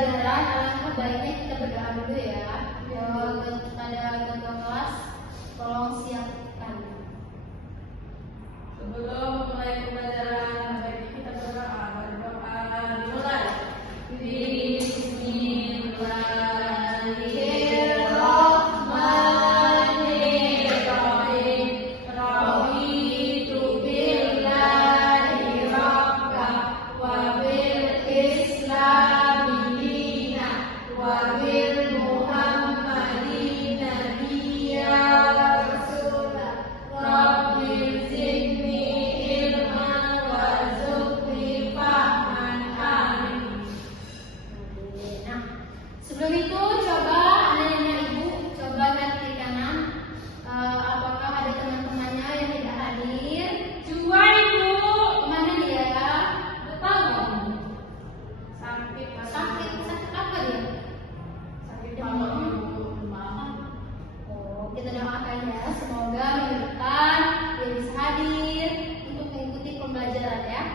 pembelajaran, alangkah baiknya kita berdoa dulu ya. Kepada ketua kelas, tolong siapkan. Sebelum mulai pembelajaran, baiknya kita berdoa. Dimulai. Sebelum itu coba anak-anak ibu coba lihat kiri kanan, apakah ada teman-temannya yang tidak hadir? Dua ibu. Mana dia? Betul nggak ibu? Sakit apa dia? Sakit kepala ibu. Oh, kita doakan ya, semoga minggu depan dia bisa hadir untuk mengikuti pembelajaran ya.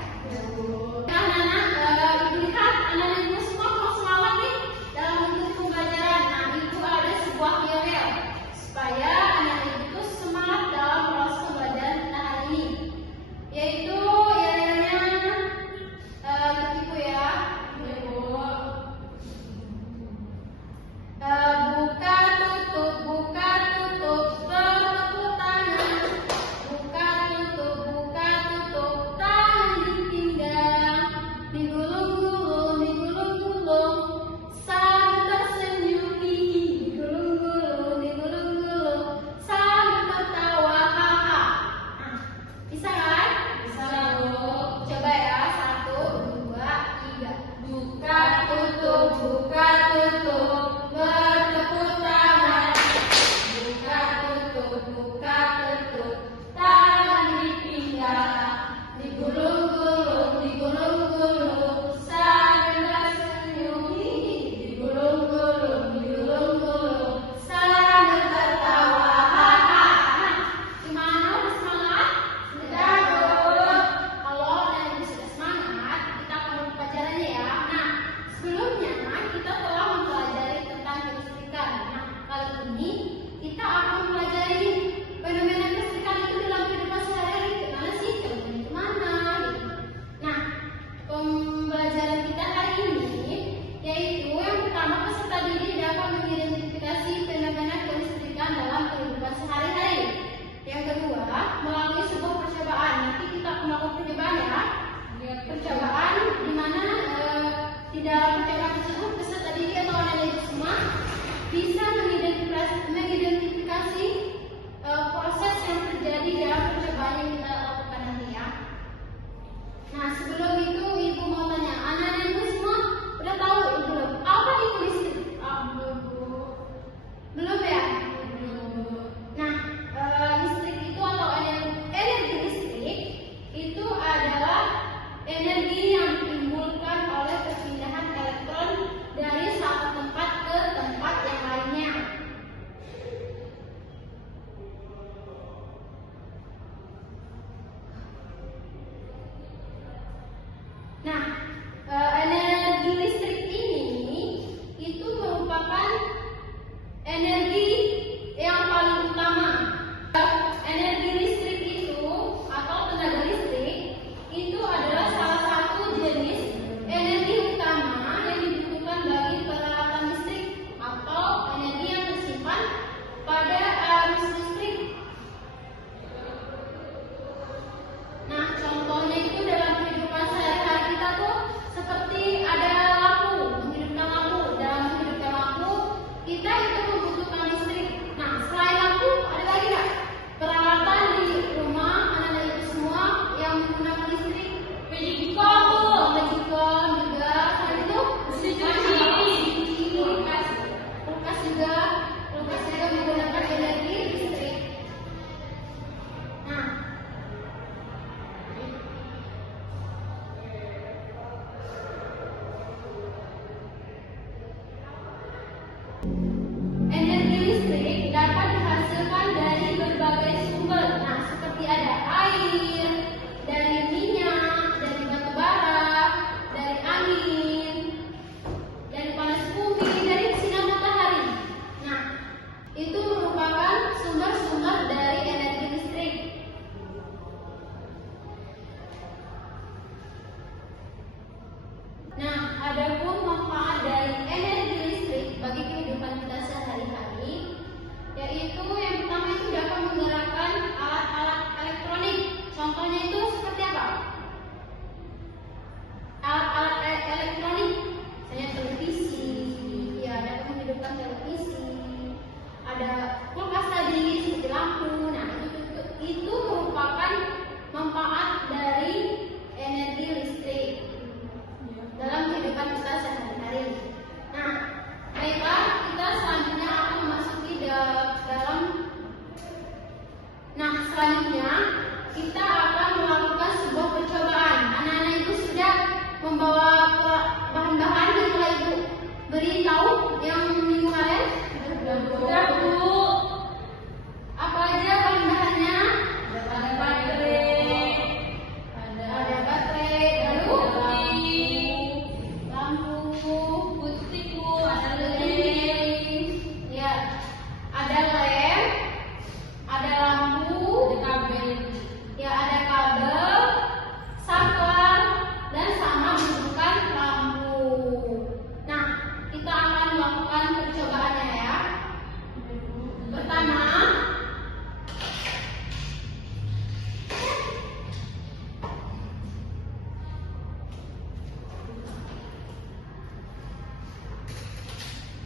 Anak-anak, ibu lihat anak-anak ibu semua mau semangat nih dalam mengikuti pembelajaran. Nah, ibu ada sebuah yel-yel supaya anak ibu itu semangat dalam proses pembelajaran kita hari ini, yaitu yel-yelnya ikut ibu ya. Ibu. Buka tutup, tepuk tangan. Buka tutup, tangan di pinggang. Digulung-gulung, sambil tersenyum. Digulung-gulung, sambil tertawa. Haha. Nah, bisa kan? Bisa bu. Coba ya, 1, 2, 3. Buka tutup, bertepuk tangan. Buka tutup, tangan di pinggang. Digulung-gulung, sambil tersenyum. Digulung-gulung, sambil tertawa. Haha. Nah, gimana? Udah semangat? Sudah bu. Kalau yang sudah semangat, kita akan mulai pelajarannya ya. Nah, sebelumnya kita telah mempelajari tentang kelistrikan. Nah, kali ini kita akan mempelajari fenomena kelistrikan itu dalam kehidupan sehari-hari. Gimana sih? Contohnya kemana? Gitu. Nah, pembelajaran kita hari ini yaitu yang pertama, peserta didik dapat mengidentifikasi fenomena kelistrikan dalam kehidupan sehari-hari. Yang kedua, melalui sebuah percobaan. Nanti kita akan melakukan percobaan ya. Percobaan di mana di dalam percobaan tersebut peserta didik atau anak didik semua bisa mengidentifikasi proses yang terjadi dalam percobaan yang kita lakukan nanti ya. Nah, sebelum itu ibu mau tanya, anak-anak ibu semua udah tahu belum apa itu listrik? Belum ya? Nah, listrik itu atau energi listrik itu adalah energi yang ditimbulkan oleh perpindahan elektron dari satu tempat ke tempat yang lainnya.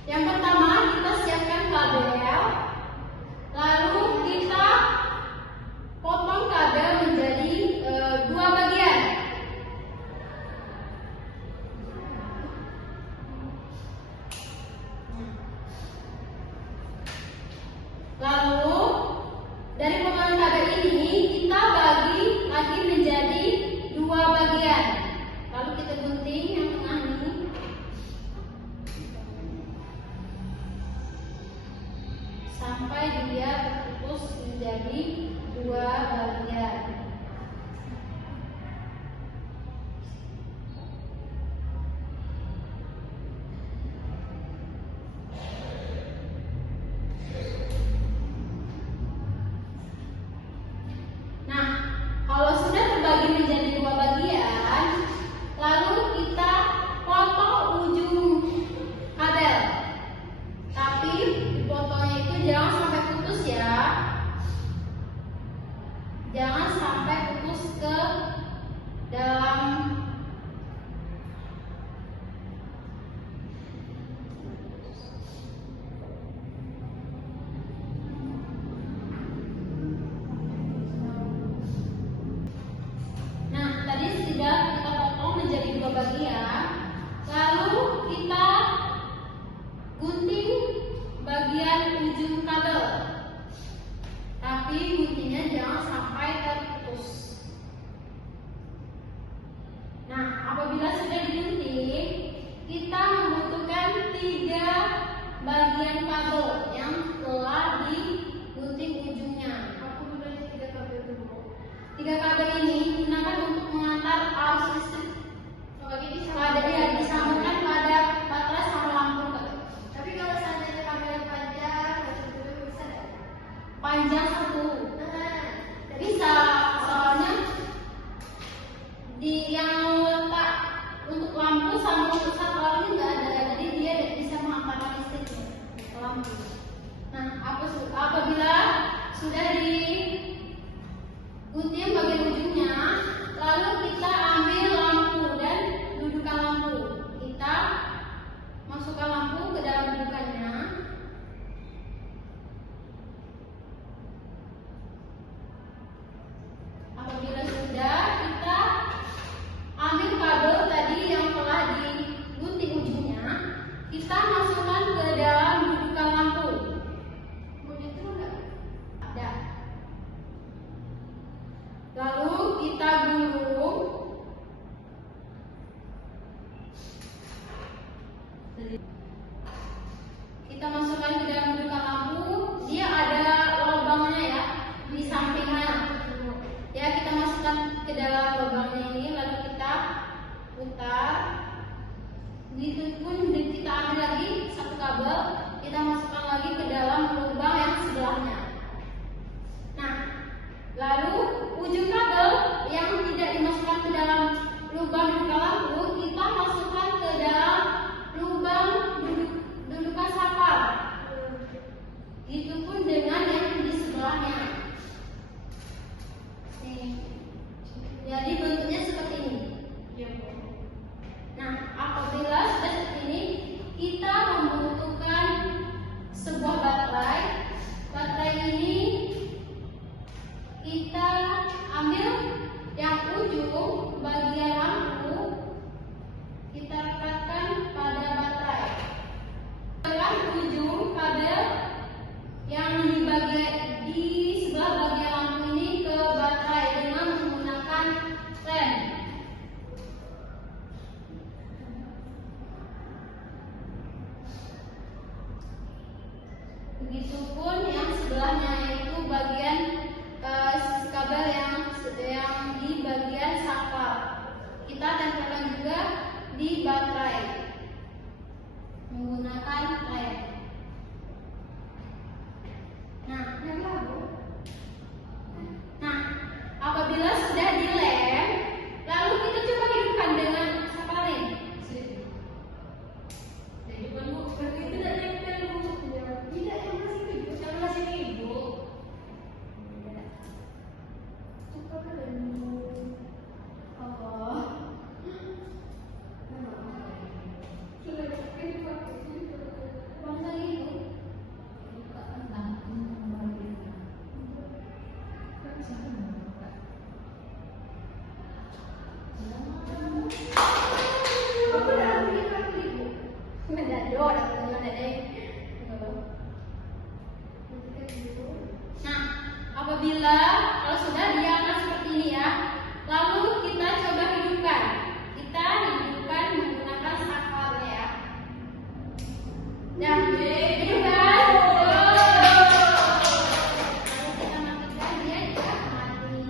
Yang pertama kita siapkan kabel, lalu kita potong kabel menjadi dua bagian. Lalu dari potongan kabel ini kita bagi lagi menjadi dua bagian. Lalu kita gunting yang tengah ini. Sampai dia terputus menjadi dua bagian. Nah, kalau sudah terbagi menjadi dua bagian, lalu kita potong ujung kabel. Tapi dipotongnya itu jangan sampai putus ya. Jangan sampai putus ke dalam Nah, tadi sudah kita potong menjadi dua bagian. Lalu kita gunting bagian ujung kabel. Tapi guntingnya jangan sampai terputus. Nah, apabila sudah digunting, kita membutuhkan 3 bagian kabel yang telah digunting ujungnya. Aku gunanya 3 kabel dulu. 3 kabel ini digunakan untuk mengantar arus listrik. Disambungkan pada baterai sama lampu. Tapi kalau seandainya kabel panjang, bisa nggak? Panjang 1. Bisa, soalnya di yang letak untuk lampu sama untuk satu ini nggak ada, jadi dia bisa menghantarkan listriknya ke lampu. Nah, apabila sudah digunting bagian ujungnya, lalu kita ambil lampu dan dudukan lampu. Kita masukkan lampu ke dalam dudukannya. Apabila sudah, kita ambil kabel tadi yang telah digunting ujungnya, kita masukkan ke dalam dudukan lampu. Begitu enggak? Ada. Lalu kita gulung. Kita masukkan ke dalam dudukan lampu. Dia ada lubangnya ya di sampingnya. Ya, kita masukkan ke dalam lubangnya ini, lalu kita putar. Begitu pun kita ambil lagi satu kabel, kita masukkan lagi ke dalam lubang yang sebelahnya. Nah, lalu ujung kabel yang tidak dimasukkan ke dalam lubang dudukan lampu, kita masukkan ke dalam lubang dudukan saklar. Itu pun dengan yang di sebelahnya. Jadi bentuknya seperti ini. Nah, apabila sudah seperti ini, kita membutuhkan sebuah baterai. Baterai ini kita ambil yang ujung bagian lampu, kita rekatkan pada baterai. Dengan ujung kabel yang di sebelah bagian lampu ini ke baterai dengan menggunakan lem. Begitupun yang sebelahnya, yaitu bagian kabel yang di bagian saklar. Kita tempelkan juga di baterai menggunakan lem. Nah, apabila sudah dilem, lalu kita coba hidupkan dengan saklarnya. Jadi Bu, berarti tidak nempel Bu. Tidak, yang masih hidup. Coba kan Allah. Medado ada deh. Nah, apabila kalau sudah diakan seperti ini ya, lalu kita coba hidupkan. Kita hidupkan menggunakan saklar ya. Nah, hidupkan. Kalau kita matikan dia juga mati.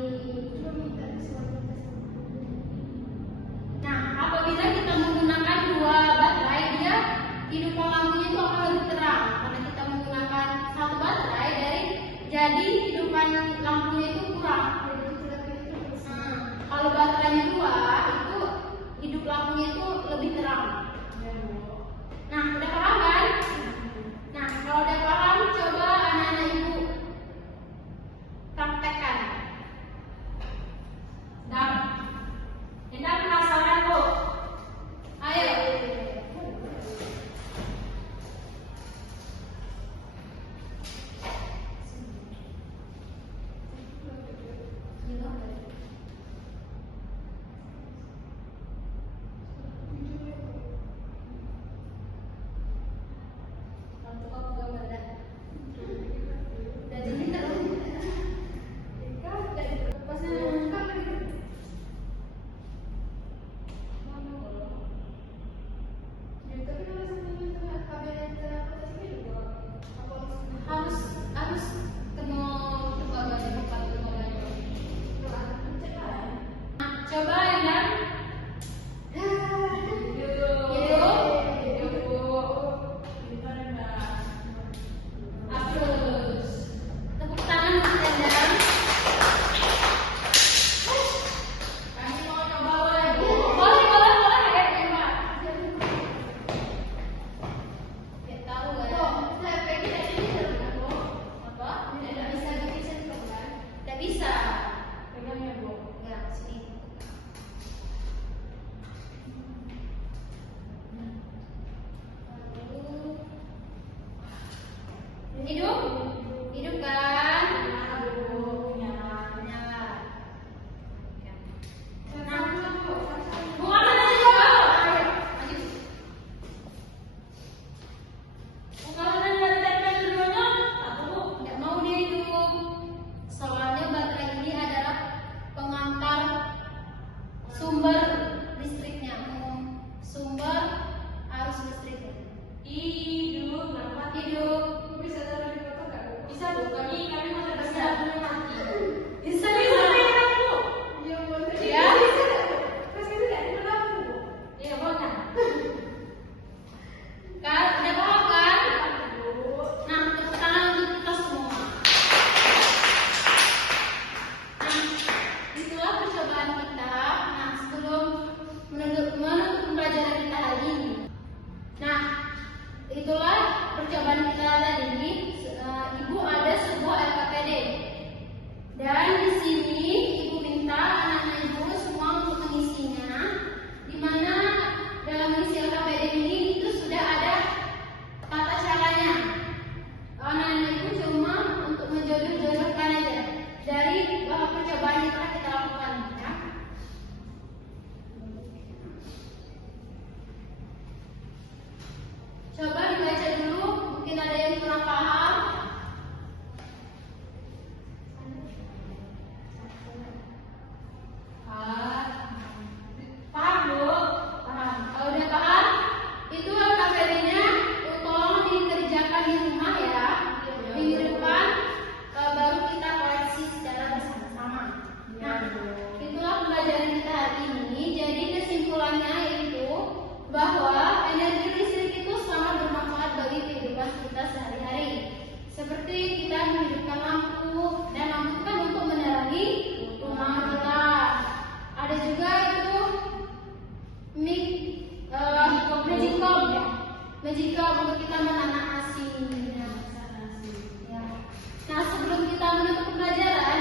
Nah, apabila kita menggunakan dua baterai, dia hidupan lampunya itu akan lebih terang karena kita menggunakan satu baterai jadi hidupan lampunya itu kurang. Kalau baterainya dua, itu hidup lampunya itu lebih terang. Nah, udah paham kan? Nah, kalau udah paham, coba anak-anak ibu praktekkan. Dan Indah penasaran bu? Ayo. Harus kena coba baca bukan coba baca. Nah, coba ya. Tepuk tangan untuk Endang. Kami mau coba boleh bu? Boleh. Tidak tahu ya. Apa? Tidak bisa. Pegangnya bu. Ya, sini. Hidup kan? Nyala. Nah, bukan ada juga. Maju. Kalau ada tempel dulunya, apa bu? Tidak mau dia hidup. Soalnya baterai ini adalah pengantar sumber listriknya, sumber arus listrik. Hidup. Bisa taruh di foto nggak bu? Bisa bu. Kami mau bisa dulu nanti. Bisa bu. Iya boleh. Ya. Terus itu tidak dikenal bu. Iya boleh. Kan, udah paham kan? Nah, tepuk tangan untuk kita semua. Nah, itulah percobaan kita. Nah, sebelum menutup pembelajaran kita hari ini. Nah, itulah percobaan kita tadi. Ibu ada sebuah LKPD. Dan di sini ibu minta anak-anak ibu semua untuk mengisinya. Di mana dalam mengisi LKPD ini itu sudah ada tata caranya. Anak-anak ibu cuma untuk menjodoh-jodohkan aja dari percobaan yang telah kita lakukan ya. Coba dibaca dulu, mungkin ada yang kurang paham. Paham bu? Paham. Kalau udah paham, itu LKPD-nya tolong dikerjakan di rumah ya. Minggu depan baru kita koreksi secara bersama-sama. Nah, itulah pembelajaran kita hari ini. Jadi kesimpulannya yaitu bahwa energi listrik itu sangat bermanfaat bagi kehidupan kita sehari-hari. Seperti kita menghidupkan lampu, dan lampu kan untuk menerangi rumah kita. Ada juga itu magicom untuk kita menanam nasi. Ya. Nah, sebelum kita menutup pembelajaran,